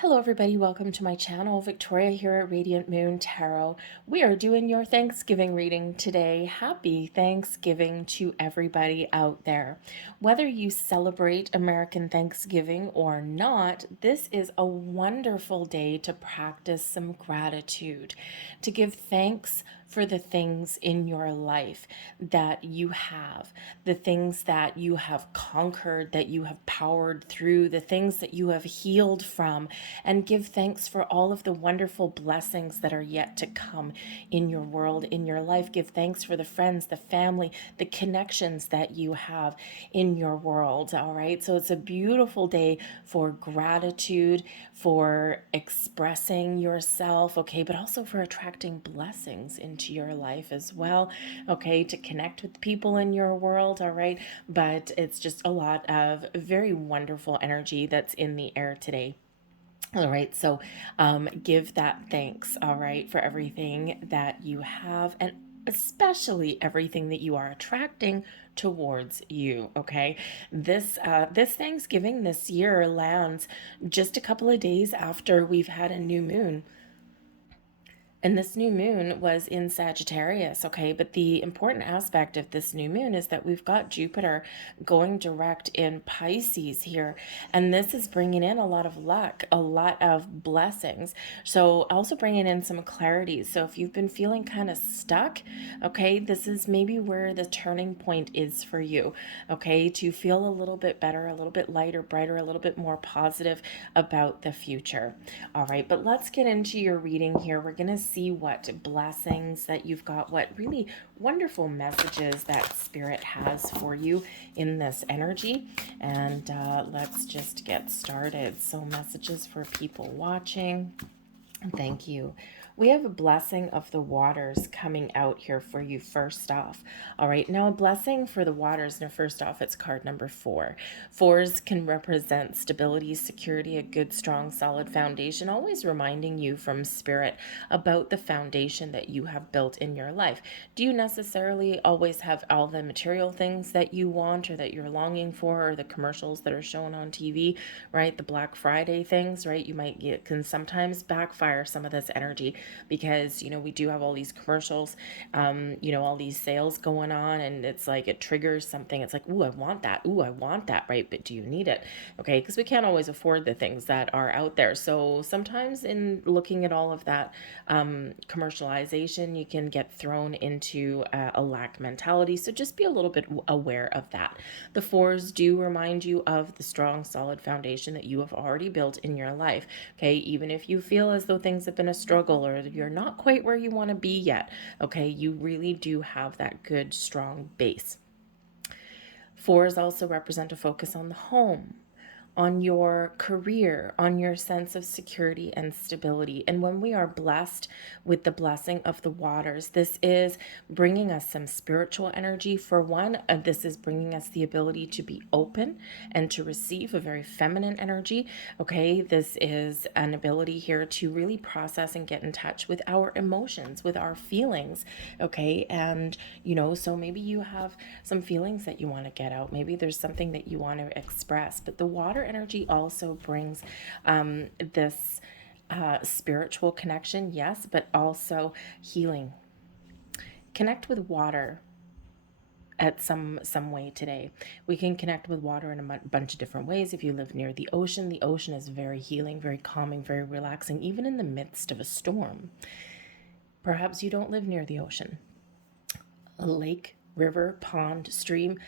Hello everybody, welcome to my channel. Victoria here at Radiant Moon Tarot. We are doing your Thanksgiving reading today. Happy Thanksgiving to everybody out there. Whether you celebrate American Thanksgiving or not, this is a wonderful day to practice some gratitude, to give thanks for the things in your life that you have, the things that you have conquered, that you have powered through, the things that you have healed from, and give thanks for all of the wonderful blessings that are yet to come in your world, in your life. Give thanks for the friends, the family, the connections that you have in your world. All right. So it's a beautiful day for gratitude, for expressing yourself, okay, but also for attracting blessings into your life as well, okay, to connect with people in your world, all right. But it's just a lot of very wonderful energy that's in the air today. All right, so give that thanks, all right, for everything that you have and especially everything that you are attracting towards you. Okay, this Thanksgiving this year lands just a couple of days after we've had a new moon. And this new moon was in Sagittarius, okay? But the important aspect of this new moon is that we've got Jupiter going direct in Pisces here. And this is bringing in a lot of luck, a lot of blessings. So also bringing in some clarity. So if you've been feeling kind of stuck, okay, this is maybe where the turning point is for you, okay? To feel a little bit better, a little bit lighter, brighter, a little bit more positive about the future. All right, but let's get into your reading here. We're going to see what blessings that you've got, what really wonderful messages that Spirit has for you in this energy. And let's just get started. So messages for people watching. Thank you. We have a blessing of the waters coming out here for you first off. All right, now a blessing for the waters. Now, first off, it's card number 4. Fours can represent stability, security, a good, strong, solid foundation, always reminding you from Spirit about the foundation that you have built in your life. Do you necessarily always have all the material things that you want or that you're longing for, or the commercials that are shown on TV, right? The Black Friday things, right? You might get, can sometimes backfire some of this energy because, you know, we do have all these commercials, you know, all these sales going on, and it's like it triggers something. It's like, ooh, I want that. Ooh, I want that, right? But do you need it? Okay, because we can't always afford the things that are out there. So sometimes in looking at all of that commercialization, you can get thrown into a lack mentality. So just be a little bit aware of that. The 4s do remind you of the strong, solid foundation that you have already built in your life. Okay, even if you feel as though things have been a struggle or you're not quite where you want to be yet, okay, you really do have that good, strong base. 4s also represent a focus on the home, on your career, on your sense of security and stability. And when we are blessed with the blessing of the waters, this is bringing us some spiritual energy. For one, this is bringing us the ability to be open and to receive a very feminine energy. Okay, this is an ability here to really process and get in touch with our emotions, with our feelings. Okay, and you know, so maybe you have some feelings that you want to get out. Maybe there's something that you want to express, but the water energy also brings this spiritual connection, yes, but also healing. Connect with water at some way today. We can connect with water in a bunch of different ways. If you live near the ocean is very healing, very calming, very relaxing, even in the midst of a storm. Perhaps you don't live near the ocean. A lake, river, pond, stream.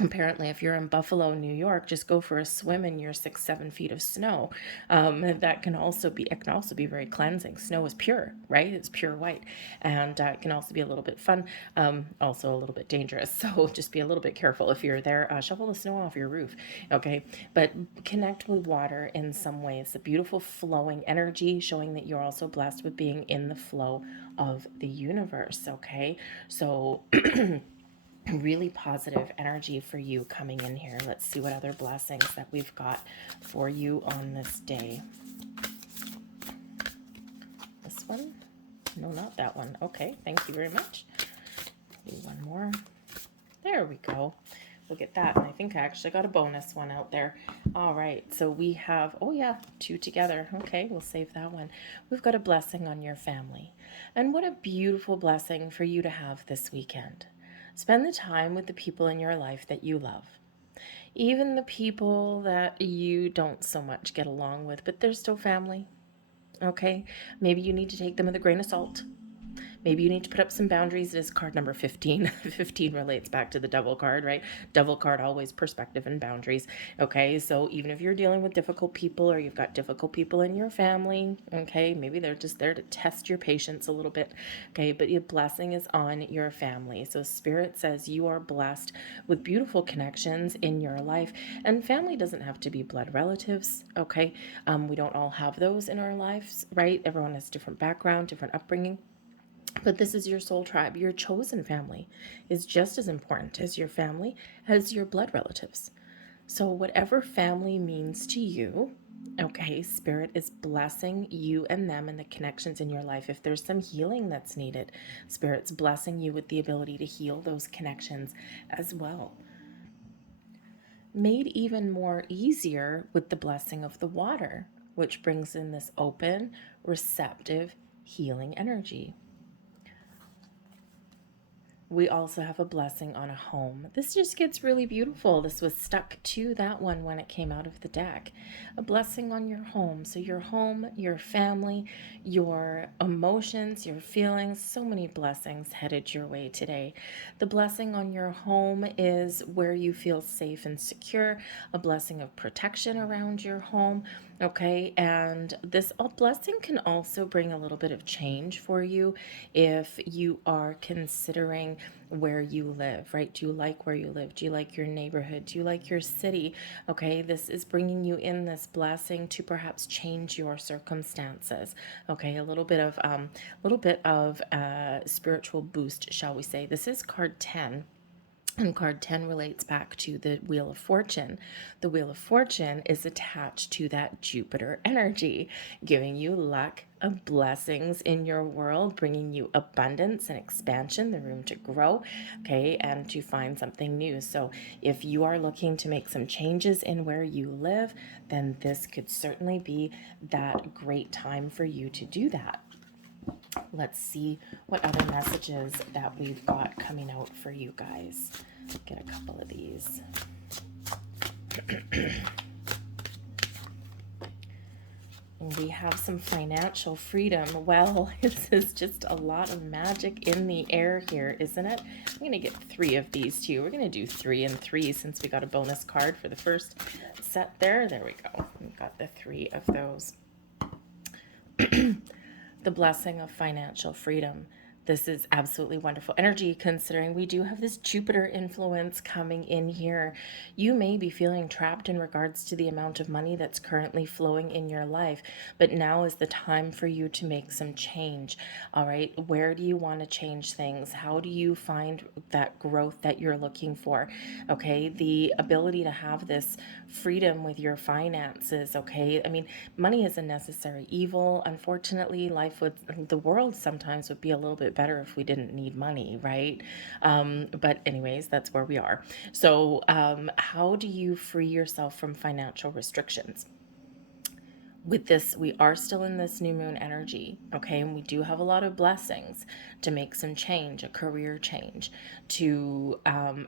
Apparently, if you're in Buffalo, New York, just go for a swim in your 6-7 feet of snow. That can also be, it can also be very cleansing. Snow is pure, right? It's pure white, and it can also be a little bit fun, also a little bit dangerous. So just be a little bit careful if you're there. Shovel the snow off your roof, okay? But connect with water in some way. It's a beautiful flowing energy, showing that you're also blessed with being in the flow of the universe, okay? So really positive energy for you coming in here. Let's see what other blessings that we've got for you on this day. This one? No, not that one. Okay, thank you very much. Do one more. There we go. Look at that. And I think I actually got a bonus one out there. All right, so we have, oh yeah, two together. Okay, we'll save that one. We've got a blessing on your family. And what a beautiful blessing for you to have this weekend. Spend the time with the people in your life that you love. Even the people that you don't so much get along with, but they're still family. Okay, maybe you need to take them with a grain of salt. Maybe you need to put up some boundaries. It is card number 15. 15 relates back to the devil card, right? Devil card, always perspective and boundaries. Okay, so even if you're dealing with difficult people or you've got difficult people in your family, okay, maybe they're just there to test your patience a little bit. Okay, but your blessing is on your family. So Spirit says you are blessed with beautiful connections in your life. And family doesn't have to be blood relatives, okay? We don't all have those in our lives, right? Everyone has different background, different upbringing. But this is your soul tribe. Your chosen family is just as important as your family, as your blood relatives. So, whatever family means to you, okay, Spirit is blessing you and them and the connections in your life. If there's some healing that's needed, Spirit's blessing you with the ability to heal those connections as well. Made even more easier with the blessing of the water, which brings in this open, receptive, healing energy. We also have a blessing on a home. This just gets really beautiful. This was stuck to that one when it came out of the deck. A blessing on your home. So your home, your family, your emotions, your feelings, so many blessings headed your way today. The blessing on your home is where you feel safe and secure, a blessing of protection around your home. Okay, and this blessing can also bring a little bit of change for you if you are considering where you live, right? Do you like where you live? Do you like your neighborhood? Do you like your city? Okay, this is bringing you in this blessing to perhaps change your circumstances. Okay, a little bit of spiritual boost, shall we say? This is card 10. And card 10 relates back to the Wheel of Fortune. The Wheel of Fortune is attached to that Jupiter energy, giving you luck of blessings in your world, bringing you abundance and expansion, the room to grow, okay, and to find something new. So if you are looking to make some changes in where you live, then this could certainly be that great time for you to do that. Let's see what other messages that we've got coming out for you guys. Get a couple of these. We have some financial freedom. Well, this is just a lot of magic in the air here, isn't it? I'm going to get 3 of these too. We're going to do 3 and 3 since we got a bonus card for the first set there. There we go. We've got the 3 of those. The blessing of financial freedom. This is absolutely wonderful energy considering we do have this Jupiter influence coming in here. You may be feeling trapped in regards to the amount of money that's currently flowing in your life, but now is the time for you to make some change. All right, where do you want to change things? How do you find that growth that you're looking for? Okay, the ability to have this freedom with your finances. Okay, I mean, money is a necessary evil. Unfortunately, the world sometimes would be a little bit better if we didn't need money, right? But anyways, that's where we are. So how do you free yourself from financial restrictions? With this, we are still in this new moon energy, okay? And we do have a lot of blessings to make some change, a career change, to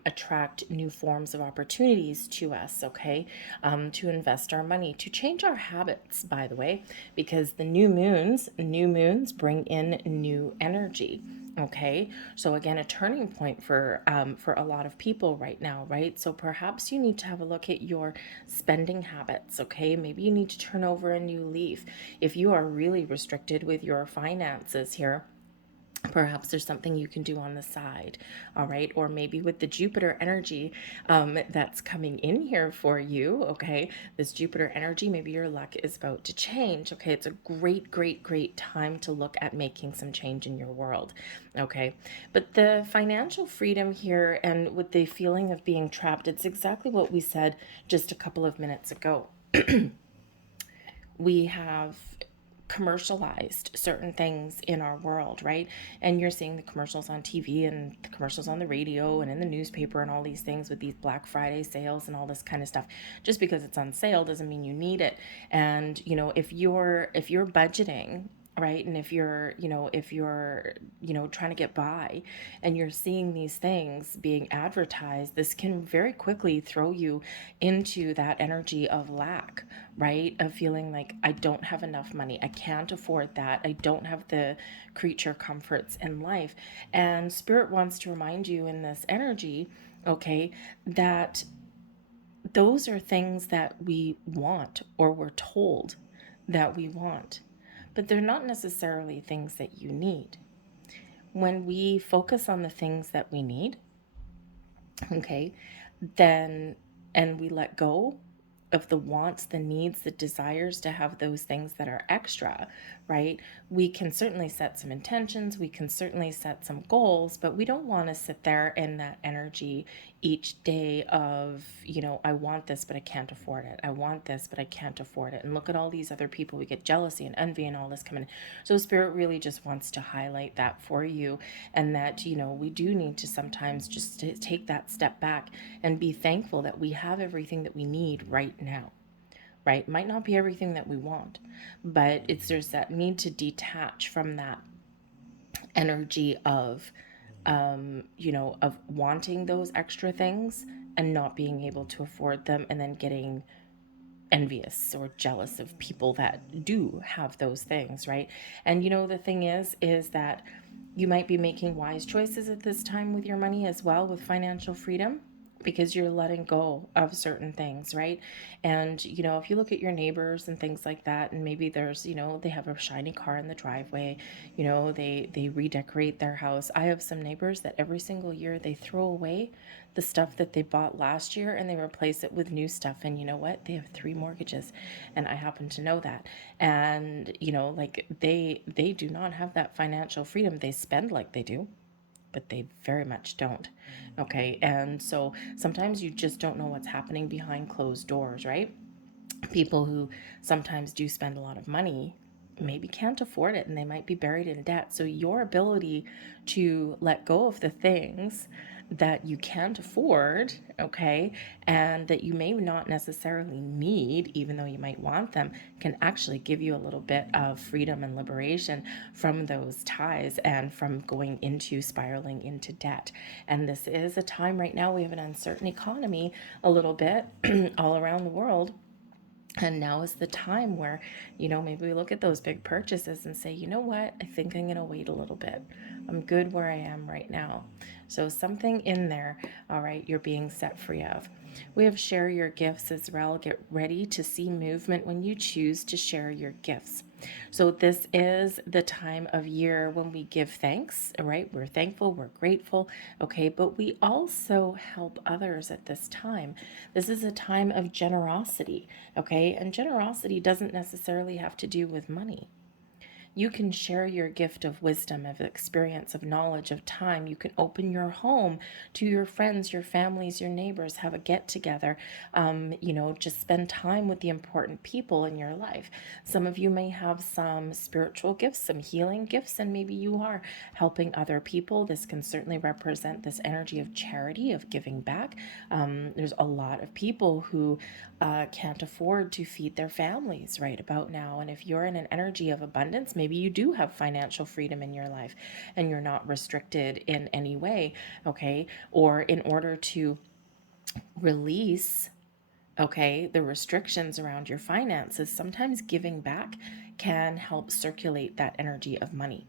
attract new forms of opportunities to us, okay? To invest our money, to change our habits, by the way, because the new moons bring in new energy. Okay, so again, a turning point for a lot of people right now, right? So perhaps you need to have a look at your spending habits. Okay, maybe you need to turn over a new leaf. If you are really restricted with your finances here, perhaps there's something you can do on the side. All right, or maybe with the Jupiter energy that's coming in here for you, okay, this Jupiter energy, maybe your luck is about to change. Okay, it's a great time to look at making some change in your world. Okay, but the financial freedom here and with the feeling of being trapped, it's exactly what we said just a couple of minutes ago. We have commercialized certain things in our world, right? And you're seeing the commercials on TV and the commercials on the radio and in the newspaper and all these things with these Black Friday sales and all this kind of stuff. Just because it's on sale doesn't mean you need it. And if you're budgeting, right, and if you're trying to get by and you're seeing these things being advertised, this can very quickly throw you into that energy of lack, right, of feeling like I don't have enough money, I can't afford that, I don't have the creature comforts in life. And spirit wants to remind you in this energy, okay, that those are things that we want or we're told that we want, but they're not necessarily things that you need. When we focus on the things that we need, okay, then, and we let go of the wants, the needs, the desires to have those things that are extra, right? We can certainly set some intentions, we can certainly set some goals, but we don't want to sit there in that energy each day of, I want this, but I can't afford it. I want this, but I can't afford it. And look at all these other people. We get jealousy and envy and all this coming in. So Spirit really just wants to highlight that for you, and that, we do need to sometimes just to take that step back and be thankful that we have everything that we need right now, right? Might not be everything that we want, but there's that need to detach from that energy of of wanting those extra things and not being able to afford them, and then getting envious or jealous of people that do have those things, right? And the thing is that you might be making wise choices at this time with your money as well, with financial freedom, because you're letting go of certain things, right? And if you look at your neighbors and things like that, and maybe there's, they have a shiny car in the driveway, they redecorate their house. I have some neighbors that every single year they throw away the stuff that they bought last year and they replace it with new stuff. And you know what? They have 3 mortgages, and I happen to know that. And like they do not have that financial freedom. They spend like they do, but they very much don't. Okay. And so sometimes you just don't know what's happening behind closed doors, right? People who sometimes do spend a lot of money maybe can't afford it, and they might be buried in debt. So your ability to let go of the things that you can't afford, okay, and that you may not necessarily need, even though you might want them, can actually give you a little bit of freedom and liberation from those ties and from going into spiraling into debt. And this is a time right now, we have an uncertain economy a little bit all around the world. And now is the time where, maybe we look at those big purchases and say, you know what, I think I'm going to wait a little bit. I'm good where I am right now. So something in there, all right, you're being set free of. We have share your gifts as well. Get ready to see movement when you choose to share your gifts. So this is the time of year when we give thanks, right? We're thankful, we're grateful, okay? But we also help others at this time. This is a time of generosity, okay? And generosity doesn't necessarily have to do with money. You can share your gift of wisdom, of experience, of knowledge, of time. You can open your home to your friends, your families, your neighbors, have a get together, just spend time with the important people in your life. Some of you may have some spiritual gifts, some healing gifts, and maybe you are helping other people. This can certainly represent this energy of charity, of giving back. There's a lot of people who can't afford to feed their families right about now. And if you're in an energy of abundance, maybe you do have financial freedom in your life and you're not restricted in any way, okay? Or in order to release, okay, the restrictions around your finances, sometimes giving back can help circulate that energy of money,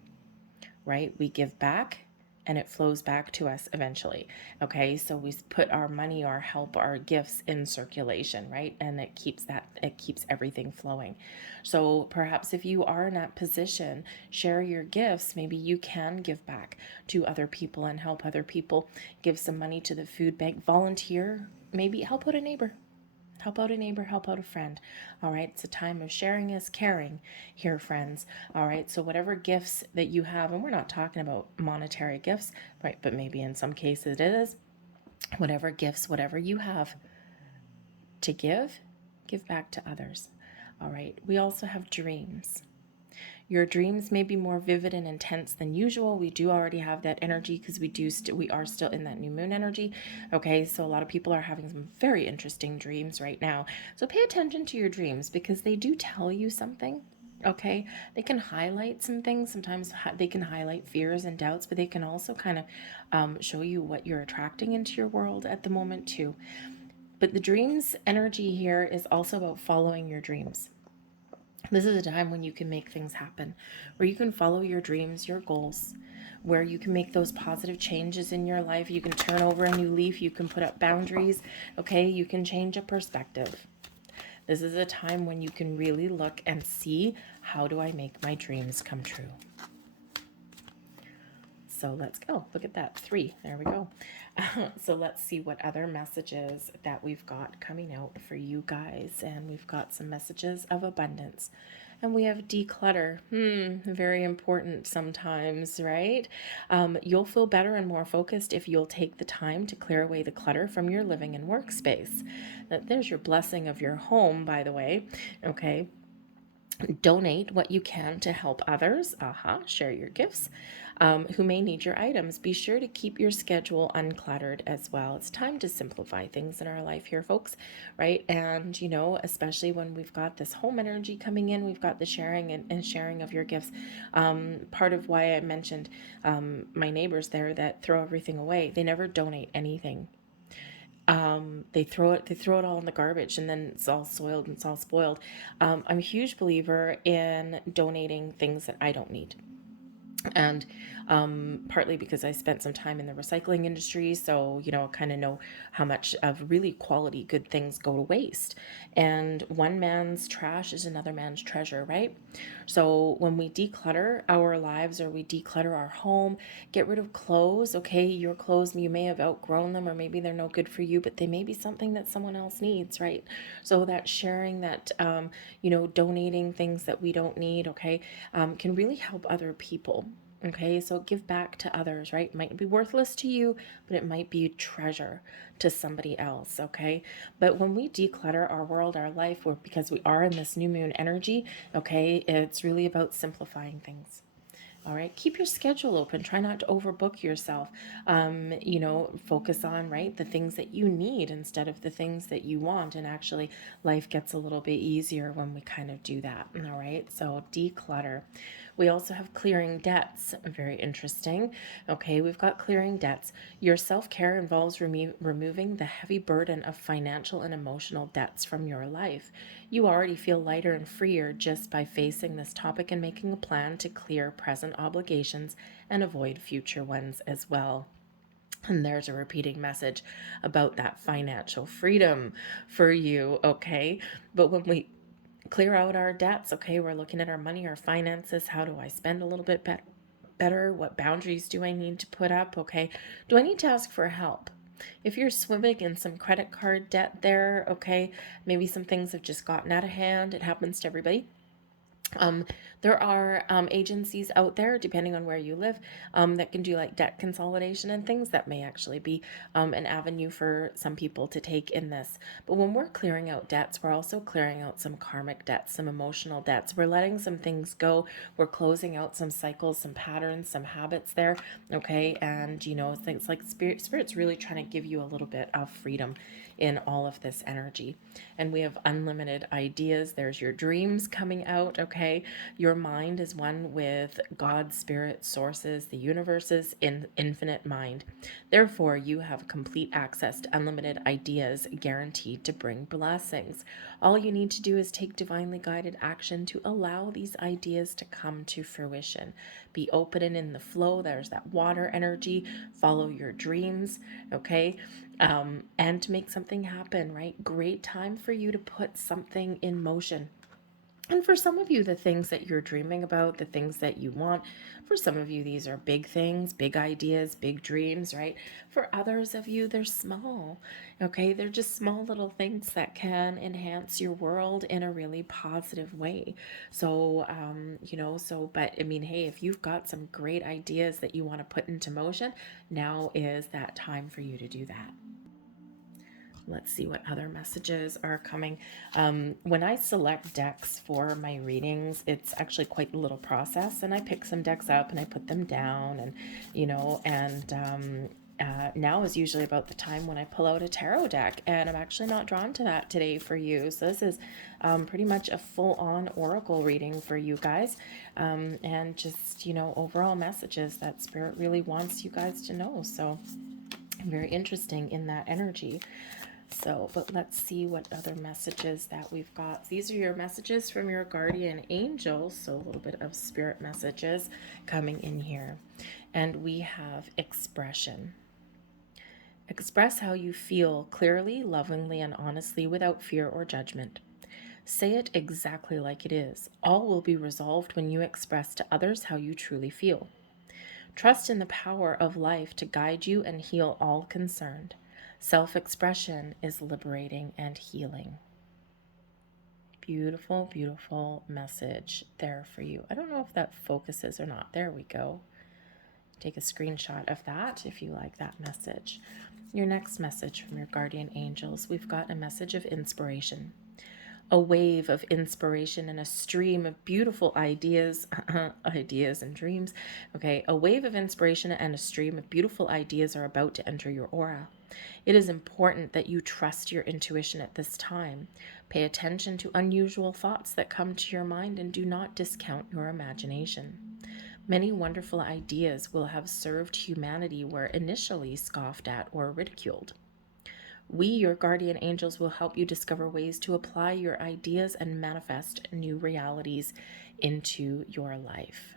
right? We give back and it flows back to us eventually. Okay, so we put our money, our help, our gifts in circulation, right? And it keeps everything flowing. So perhaps if you are in that position, share your gifts. Maybe you can give back to other people and help other people. Give some money to the food bank, volunteer, maybe help out a neighbor. Help out a neighbor, help out a friend. All right, it's a time of sharing is caring here, friends. All right, so whatever gifts that you have, and we're not talking about monetary gifts, right? But maybe in some cases it is. Whatever gifts, whatever you have to give back to others. All right, we also have dreams. Your dreams may be more vivid and intense than usual. We do already have that energy because we are still in that new moon energy. Okay, so a lot of people are having some very interesting dreams right now. So pay attention to your dreams because they do tell you something. Okay, they can highlight some things. Sometimes they can highlight fears and doubts, but they can also kind of show you what you're attracting into your world at the moment too. But the dreams energy here is also about following your dreams. This is a time when you can make things happen, where you can follow your dreams, your goals, where you can make those positive changes in your life. You can turn over a new leaf. You can put up boundaries. Okay, you can change a perspective. This is a time when you can really look and see, how do I make my dreams come true? So let's go. Look at that. 3. There we go. So let's see what other messages that we've got coming out for you guys. And we've got some messages of abundance. And we have declutter. Very important sometimes, right? You'll feel better and more focused if you'll take the time to clear away the clutter from your living and workspace. There's your blessing of your home, by the way. Okay. Donate what you can to help others. Share your gifts who may need your items. Be sure to keep your schedule uncluttered as well. It's time to simplify things in our life here, folks, right? And, especially when we've got this home energy coming in, we've got the sharing and sharing of your gifts. Part of why I mentioned my neighbors there that throw everything away, they never donate anything. They throw it all in the garbage, and then it's all soiled and it's all spoiled. I'm a huge believer in donating things that I don't need. And partly because I spent some time in the recycling industry, so kind of know how much of really quality good things go to waste. And one man's trash is another man's treasure, right? So when we declutter our lives, or we declutter our home, get rid of clothes. Okay, your clothes, you may have outgrown them, or maybe they're no good for you, but they may be something that someone else needs, right? So that sharing, that donating things that we don't need, okay, can really help other people. Okay, so give back to others, right? It might be worthless to you, but it might be a treasure to somebody else, okay? But when we declutter our world, our life, because we are in this new moon energy, okay, it's really about simplifying things. All right, keep your schedule open. Try not to overbook yourself. Focus on, right, the things that you need instead of the things that you want. And actually, life gets a little bit easier when we kind of do that. All right, so declutter. We also have clearing debts. Very interesting. Okay, we've got clearing debts. Your self-care involves removing the heavy burden of financial and emotional debts from your life. You already feel lighter and freer just by facing this topic and making a plan to clear present obligations and avoid future ones as well. And there's a repeating message about that financial freedom for you, okay? But when we clear out our debts, okay, we're looking at our money, our finances. How do I spend a little bit better? What boundaries do I need to put up? Okay, do I need to ask for help? If you're swimming in some credit card debt there, okay, maybe some things have just gotten out of hand. It happens to everybody. There are agencies out there, depending on where you live, that can do like debt consolidation and things. That may actually be an avenue for some people to take in this. But when we're clearing out debts, we're also clearing out some karmic debts, some emotional debts. We're letting some things go. We're closing out some cycles, some patterns, some habits there. Okay, and things like spirit's really trying to give you a little bit of freedom in all of this energy. And we have unlimited ideas. There's your dreams coming out, okay? Your mind is one with God, spirit, sources, the universe's infinite mind. Therefore, you have complete access to unlimited ideas guaranteed to bring blessings. All you need to do is take divinely guided action to allow these ideas to come to fruition. Be open and in the flow. There's that water energy. Follow your dreams, okay? And to make something happen, right? Great time for you to put something in motion. And for some of you, the things that you're dreaming about, the things that you want, for some of you, these are big things, big ideas, big dreams, right? For others of you, they're small, okay? They're just small little things that can enhance your world in a really positive way. So, but I mean, hey, if you've got some great ideas that you want to put into motion, now is that time for you to do that. Let's see what other messages are coming. When I select decks for my readings, it's actually quite a little process, and I pick some decks up and I put them down, and now is usually about the time when I pull out a tarot deck, and I'm actually not drawn to that today for you. So this is pretty much a full-on oracle reading for you guys, and just, overall messages that Spirit really wants you guys to know. So very interesting in that energy. So, but let's see what other messages that we've got. These are your messages from your guardian angels. So a little bit of spirit messages coming in here. And we have expression. Express how you feel clearly, lovingly, and honestly without fear or judgment. Say it exactly like it is. All will be resolved when you express to others how you truly feel. Trust in the power of life to guide you and heal all concerned. Self-expression is liberating and healing. Beautiful, beautiful message there for you. I don't know if that focuses or not. There we go. Take a screenshot of that if you like that message. Your next message from your guardian angels, we've got a message of inspiration. A wave of inspiration and a stream of beautiful ideas, ideas and dreams. Okay, a wave of inspiration and a stream of beautiful ideas are about to enter your aura. It is important that you trust your intuition at this time. Pay attention to unusual thoughts that come to your mind and do not discount your imagination. Many wonderful ideas will have served humanity where initially scoffed at or ridiculed. We, your guardian angels, will help you discover ways to apply your ideas and manifest new realities into your life.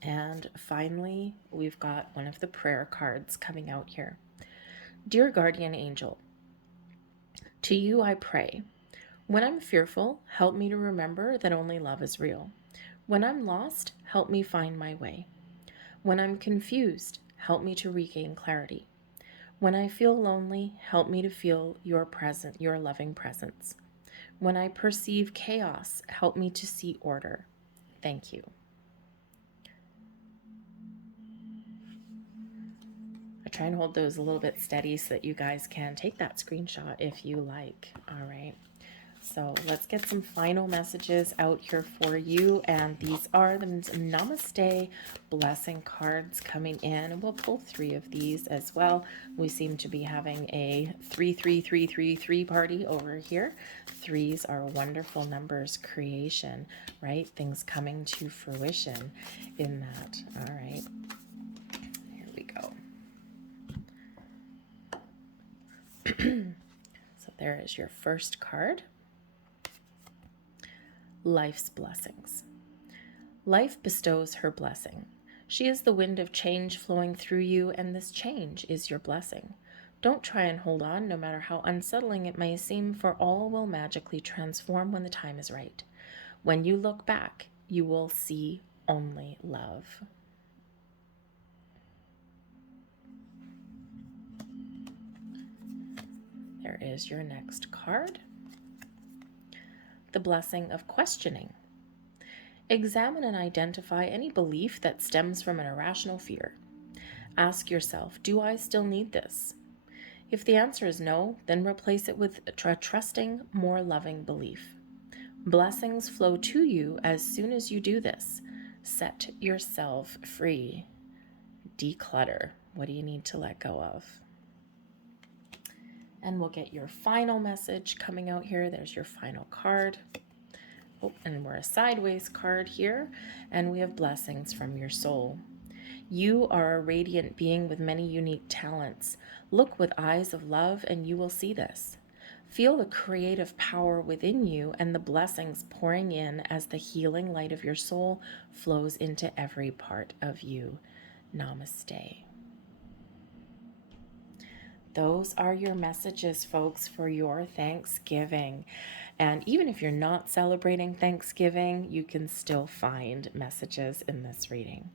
And finally, we've got one of the prayer cards coming out here. Dear guardian angel, to you I pray. When I'm fearful, help me to remember that only love is real. When I'm lost, help me find my way. When I'm confused, help me to regain clarity. When I feel lonely, help me to feel your loving presence. When I perceive chaos, help me to see order. Thank you. I try and hold those a little bit steady so that you guys can take that screenshot if you like. All right. So let's get some final messages out here for you. And these are the Namaste blessing cards coming in. And we'll pull 3 of these as well. We seem to be having a 3-3-3-3-3 party over here. 3s are wonderful numbers creation, right? Things coming to fruition in that. All right. Here we go. So there is your first card. Life's blessings. Life bestows her blessing. She is the wind of change flowing through you, and this change is your blessing. Don't try and hold on, no matter how unsettling it may seem, for all will magically transform when the time is right. When you look back, you will see only love. There is your next card. The blessing of questioning. Examine and identify any belief that stems from an irrational fear. Ask yourself, do I still need this? If the answer is no, then replace it with a trusting, more loving belief. Blessings flow to you as soon as you do this. Set yourself free. Declutter. What do you need to let go of? And we'll get your final message coming out here. There's your final card. Oh, and we're a sideways card here. And we have blessings from your soul. You are a radiant being with many unique talents. Look with eyes of love and you will see this. Feel the creative power within you and the blessings pouring in as the healing light of your soul flows into every part of you. Namaste. Those are your messages, folks, for your Thanksgiving. And even if you're not celebrating Thanksgiving, you can still find messages in this reading.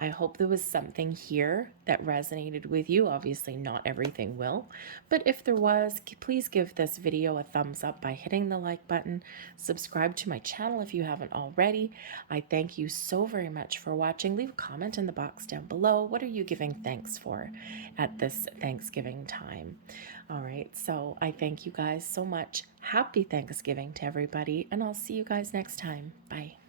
I hope there was something here that resonated with you. Obviously, not everything will, but if there was, please give this video a thumbs up by hitting the like button. Subscribe to my channel if you haven't already. I thank you so very much for watching. Leave a comment in the box down below. What are you giving thanks for at this Thanksgiving time? All right, so I thank you guys so much. Happy Thanksgiving to everybody, and I'll see you guys next time. Bye.